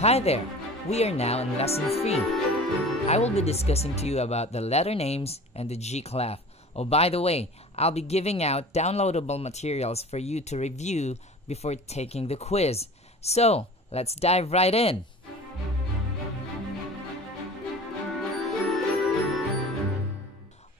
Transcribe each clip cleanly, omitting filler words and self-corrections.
Hi there! We are now in lesson 3. I will be discussing to you about the letter names and the G Clef. Oh, by the way, I'll be giving out downloadable materials for you to review before taking the quiz. So, let's dive right in!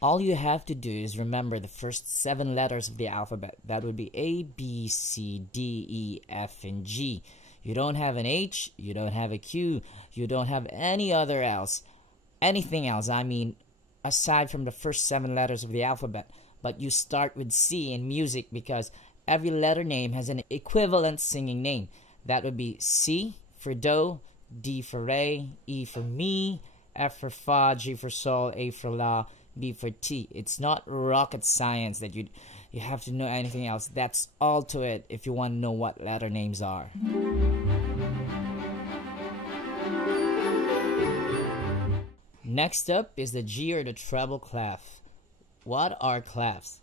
All you have to do is remember the first 7 letters of the alphabet. That would be A, B, C, D, E, F, and G. You don't have an H, you don't have a Q, you don't have anything else, I mean, aside from the first 7 letters of the alphabet. But you start with C in music because every letter name has an equivalent singing name. That would be C for Do, D for Re, E for Me, F for Fa, G for Sol, A for La, B for T. It's not rocket science that you have to know anything else. That's all to it if you want to know what letter names are. Next up is the G or the treble clef. What are clefs?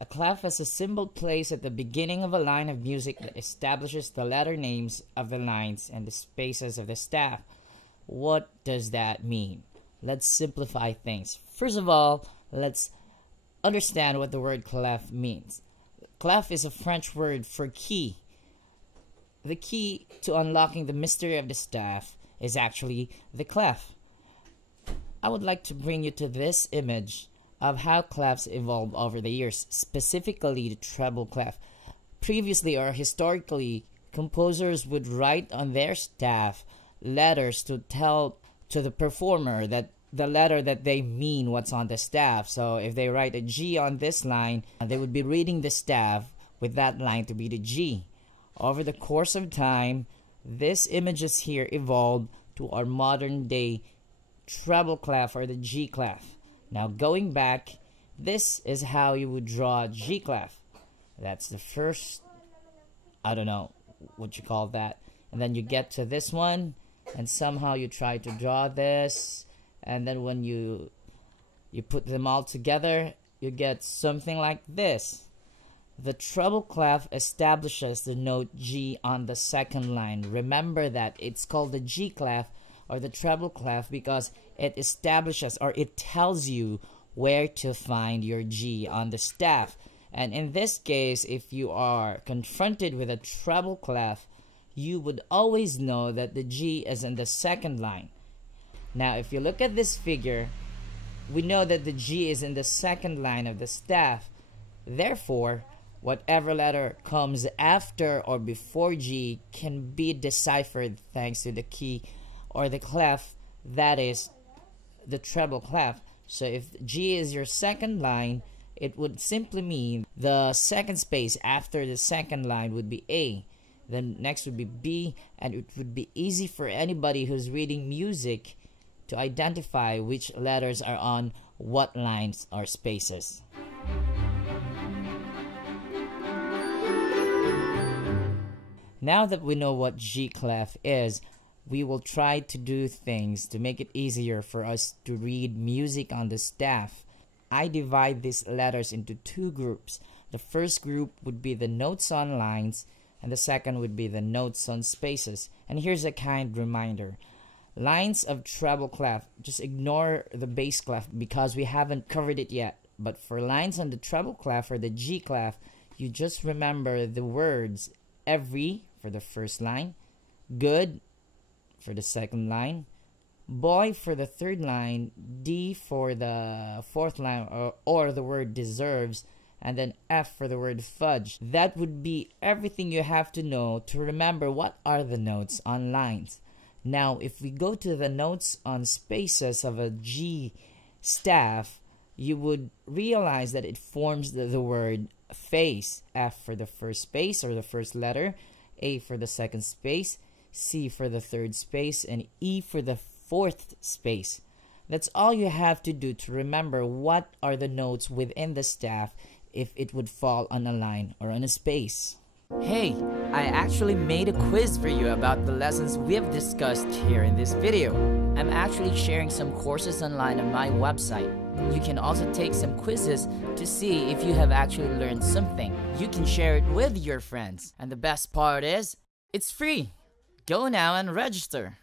A clef is a symbol placed at the beginning of a line of music that establishes the letter names of the lines and the spaces of the staff. What does that mean? Let's simplify things. First of all, let's understand what the word clef means. Clef is a French word for key. The key to unlocking the mystery of the staff is actually the clef. I would like to bring you to this image of how clefs evolved over the years, specifically the treble clef. Previously or historically, composers would write on their staff letters to tell to the performer that the letter that they mean what's on the staff. So if they write a G on this line, they would be reading the staff with that line to be the G. Over the course of time, these images here evolved to our modern day treble clef or the G clef. Now going back, this is how you would draw a G clef. That's the first, I don't know what you call that. And then you get to this one, and somehow you try to draw this, and then when you put them all together, you get something like this. The treble clef establishes the note G on the second line. Remember that it's called the G clef or the treble clef because it establishes or it tells you where to find your G on the staff. And in this case, if you are confronted with a treble clef, you would always know that the G is in the second line. Now, if you look at this figure, we know that the G is in the second line of the staff. Therefore, whatever letter comes after or before G can be deciphered thanks to the key or the clef, that is the treble clef. So if G is your second line, it would simply mean the second space after the second line would be A. Then next would be B, and it would be easy for anybody who's reading music to identify which letters are on what lines or spaces. Now that we know what G clef is, we will try to do things to make it easier for us to read music on the staff. I divide these letters into 2 groups. The first group would be the notes on lines, and the second would be the notes on spaces. And here's a kind reminder. Lines of treble clef, just ignore the bass clef because we haven't covered it yet. But for lines on the treble clef or the G clef, you just remember the words every for the first line, good for the second line, boy for the third line, D for the fourth line or the word deserves, and then F for the word fudge. That would be everything you have to know to remember what are the notes on lines. Now, if we go to the notes on spaces of a G staff, you would realize that it forms the word face. F for the first space or the first letter, A for the second space, C for the third space, and E for the fourth space. That's all you have to do to remember what are the notes within the staff if it would fall on a line or on a space. Hey, I actually made a quiz for you about the lessons we've discussed here in this video. I'm actually sharing some courses online on my website. You can also take some quizzes to see if you have actually learned something. You can share it with your friends. And the best part is, it's free. Go now and register.